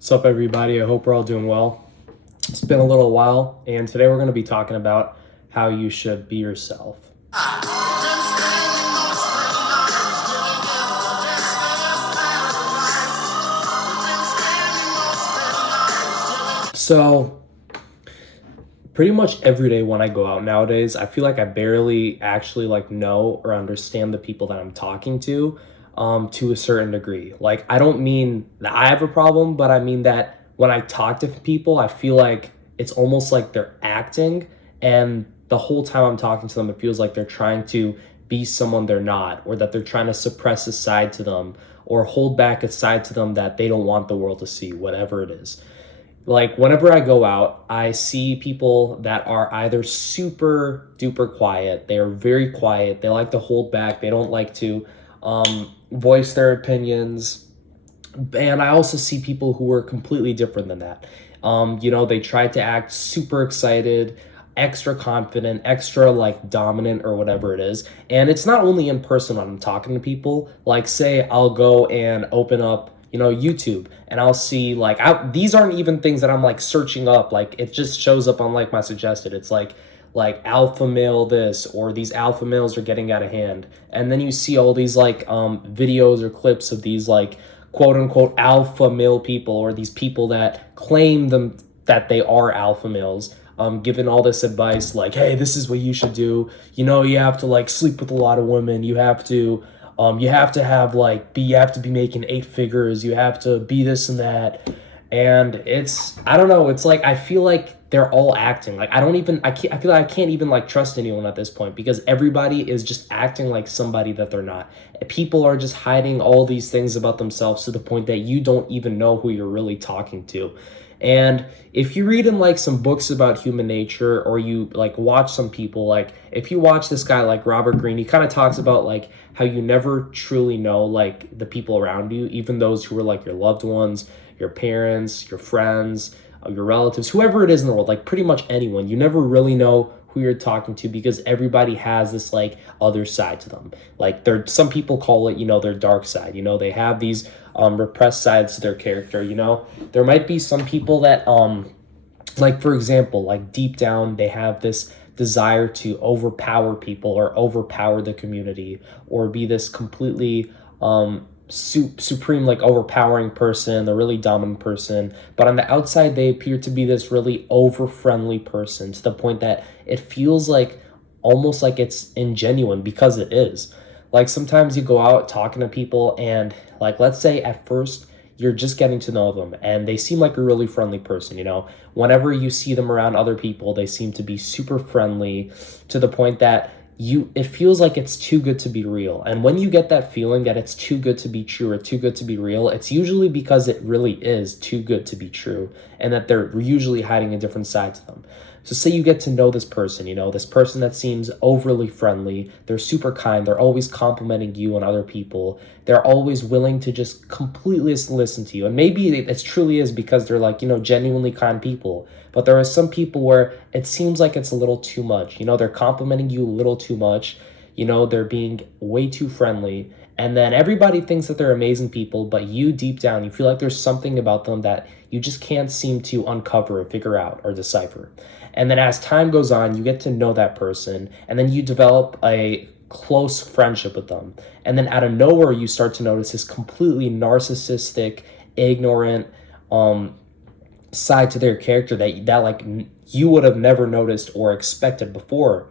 What's up, everybody? I hope we're all doing well. It's been a little while, and today we're going to be talking about how you should be yourself. So, pretty much every day when I go out nowadays, I feel like I barely actually know or understand the people that I'm talking to a certain degree. Like, I don't mean that I have a problem, but I mean that when I talk to people, I feel like it's almost like they're acting, and the whole time I'm talking to them, it feels like they're trying to be someone they're not, or that they're trying to suppress a side to them, or hold back a side to them that they don't want the world to see, whatever it is. Like, whenever I go out, I see people that are either super duper quiet, they are very quiet, they like to hold back, they don't like to voice their opinions. And I also see people who are completely different than that. They try to act super excited, extra confident, extra dominant, or whatever it is. And it's not only in person when I'm talking to people. Like, say I'll go and open up YouTube, and I'll see these aren't even things that I'm searching up. Like, it just shows up on my suggested. It's like alpha male this, or these alpha males are getting out of hand. And then you see all these videos or clips of these quote unquote alpha male people, or these people that claim them that they are alpha males, given all this advice like, hey, this is what you should do. You have to sleep with a lot of women. You have to be making 8 figures. You have to be this and that. And I don't know. It's I feel like they're all acting. I feel like I can't even trust anyone at this point, because everybody is just acting like somebody that they're not. People are just hiding all these things about themselves to the point that you don't even know who you're really talking to. And if you read in some books about human nature, or you watch some people, if you watch this guy Robert Greene, he kind of talks about how you never truly know the people around you, even those who are your loved ones, your parents, your friends, your relatives, whoever it is in the world, pretty much anyone. You never really know who you're talking to, because everybody has this other side to them. Some people call it their dark side. They have these repressed sides to their character. There might be some people that for example, deep down they have this desire to overpower people, or overpower the community, or be this completely supreme overpowering person, the really dominant person. But on the outside they appear to be this really over friendly person, to the point that it feels almost like it's ingenuine, because it is. Sometimes you go out talking to people, and let's say at first you're just getting to know them, and they seem like a really friendly person. Whenever you see them around other people, they seem to be super friendly, to the point that it feels like it's too good to be real. And when you get that feeling that it's too good to be true, or too good to be real, it's usually because it really is too good to be true, and that they're usually hiding a different side to them. So say you get to know this person, this person that seems overly friendly, they're super kind, they're always complimenting you and other people, they're always willing to just completely listen to you. And maybe it truly is because they're genuinely kind people. But there are some people where it seems like it's a little too much. They're complimenting you a little too much. They're being way too friendly. And then everybody thinks that they're amazing people, but you deep down, you feel like there's something about them that you just can't seem to uncover or figure out or decipher. And then as time goes on, you get to know that person, and then you develop a close friendship with them. And then out of nowhere, you start to notice this completely narcissistic, ignorant side to their character that you would have never noticed or expected before.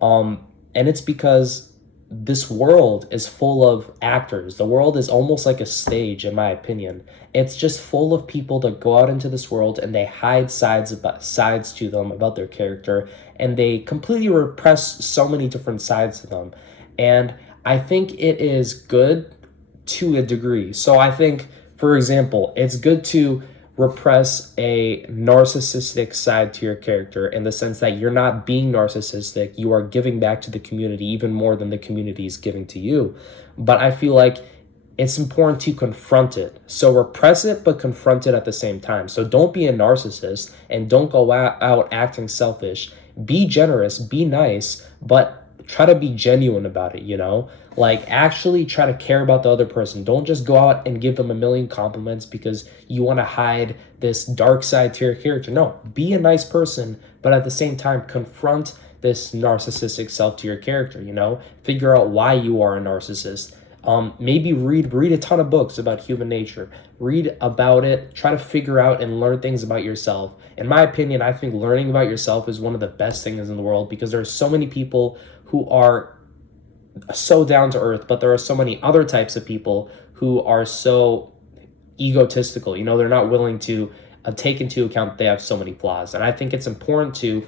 And it's because this world is full of actors. The world is almost like a stage, in my opinion. It's just full of people that go out into this world, and they hide sides to them about their character, and they completely repress so many different sides to them. And I think it is good to a degree. So I think, for example, it's good to repress a narcissistic side to your character, in the sense that you're not being narcissistic, you are giving back to the community even more than the community is giving to you. But I feel like it's important to confront it. So repress it, but confront it at the same time. So don't be a narcissist, and don't go out acting selfish. Be generous, be nice, but try to be genuine about it, you know? Like, actually try to care about the other person. Don't just go out and give them a million compliments because you want to hide this dark side to your character. No, be a nice person, but at the same time, confront this narcissistic self to your character, you know? Figure out why you are a narcissist. Maybe read a ton of books about human nature. Read about it, try to figure out and learn things about yourself. In my opinion, I think learning about yourself is one of the best things in the world, because there are so many people who are so down to earth, but there are so many other types of people who are so egotistical. You know, they're not willing to take into account that they have so many flaws. And I think it's important to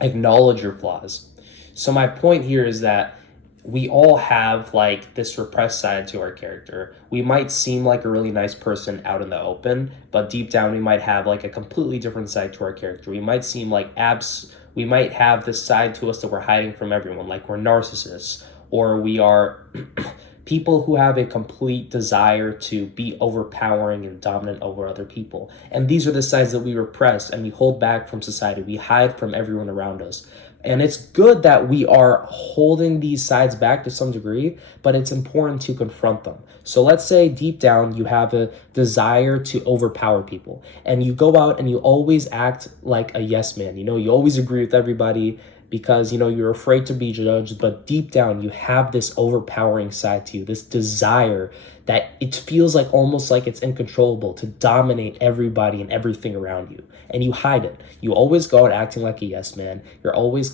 acknowledge your flaws. So my point here is that we all have like this repressed side to our character. We might seem like a really nice person out in the open, but deep down we might have like a completely different side to our character. We might seem like we might have this side to us that we're hiding from everyone, like we're narcissists, or we are people who have a complete desire to be overpowering and dominant over other people. And these are the sides that we repress and we hold back from society. We hide from everyone around us. And it's good that we are holding these sides back to some degree, but it's important to confront them. So let's say deep down you have a desire to overpower people, and you go out and you always act like a yes man. You know, you always agree with everybody because, you know, you're afraid to be judged, but deep down you have this overpowering side to you, this desire that it feels like almost like it's uncontrollable to dominate everybody and everything around you. And you hide it. You always go out acting like a yes man. You're always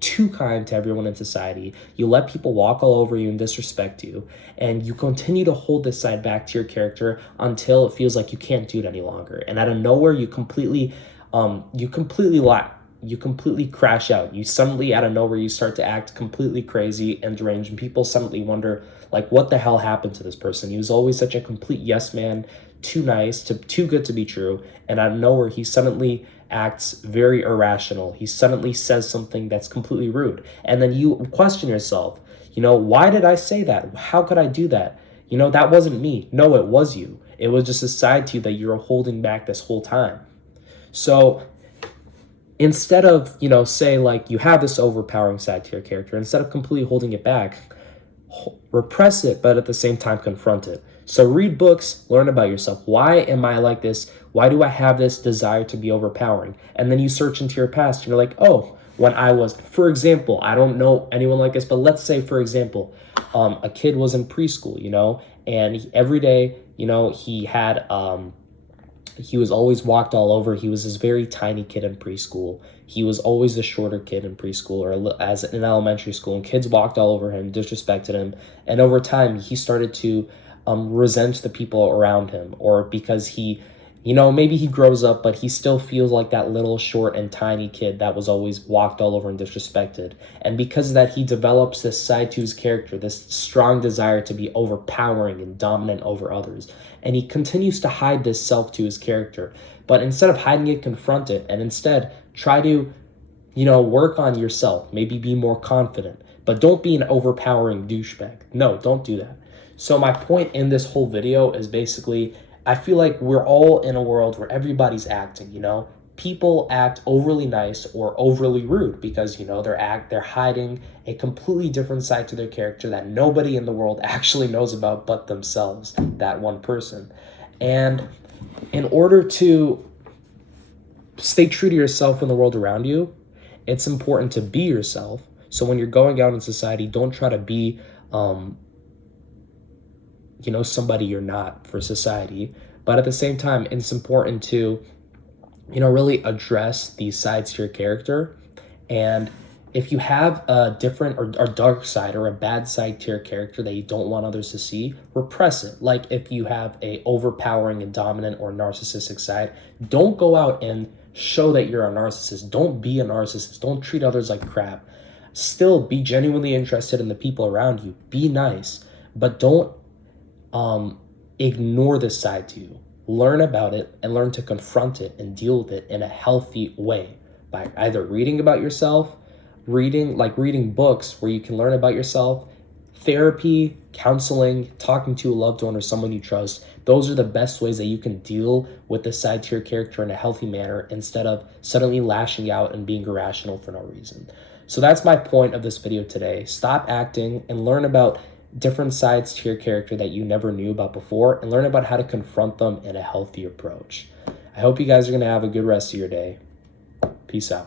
too kind to everyone in society. You let people walk all over you and disrespect you. And you continue to hold this side back to your character until it feels like you can't do it any longer. And out of nowhere, you completely lie. You completely crash out. You suddenly, out of nowhere, you start to act completely crazy and deranged, and people suddenly wonder, like, what the hell happened to this person? He was always such a complete yes man, too nice, too good to be true, and out of nowhere, he suddenly acts very irrational. He suddenly says something that's completely rude, and then you question yourself, you know, why did I say that? How could I do that? You know, that wasn't me. No, it was you. It was just a side to you that you're holding back this whole time. So instead of, you know, say like you have this overpowering side to your character, instead of completely holding it back, repress it, but at the same time confront it. So read books, learn about yourself. Why am I like this? Why do I have this desire to be overpowering? And then you search into your past and you're like, oh, when I was, for example, I don't know anyone like this, but let's say, for example, a kid was in preschool, you know, and every day, you know, he was always walked all over. He was this very tiny kid in preschool. He was always the shorter kid in preschool or as in elementary school, and kids walked all over him, disrespected him. And over time, he started to resent the people around him, or because he, you know, maybe he grows up, but he still feels like that little short and tiny kid that was always walked all over and disrespected. And because of that, he develops this side to his character, this strong desire to be overpowering and dominant over others. And he continues to hide this self to his character. But instead of hiding it, confront it, and instead try to, you know, work on yourself, maybe be more confident, but don't be an overpowering douchebag. No, don't do that. So my point in this whole video is basically, I feel like we're all in a world where everybody's acting, you know? People act overly nice or overly rude because, you know, they're hiding a completely different side to their character that nobody in the world actually knows about but themselves, that one person. And in order to stay true to yourself in the world around you, it's important to be yourself. So when you're going out in society, don't try to be you know, somebody you're not for society. But at the same time, it's important to, you know, really address these sides to your character. And if you have a different or dark side or a bad side to your character that you don't want others to see, repress it. Like if you have a overpowering and dominant or narcissistic side, don't go out and show that you're a narcissist. Don't be a narcissist. Don't treat others like crap. Still be genuinely interested in the people around you. Be nice, but don't ignore this side to you. Learn about it and learn to confront it and deal with it in a healthy way by either reading about yourself, reading books where you can learn about yourself, therapy, counseling, talking to a loved one or someone you trust. Those are the best ways that you can deal with this side to your character in a healthy manner instead of suddenly lashing out and being irrational for no reason. So that's my point of this video today. Stop acting and learn about different sides to your character that you never knew about before, and learn about how to confront them in a healthy approach. I hope you guys are going to have a good rest of your day. Peace out.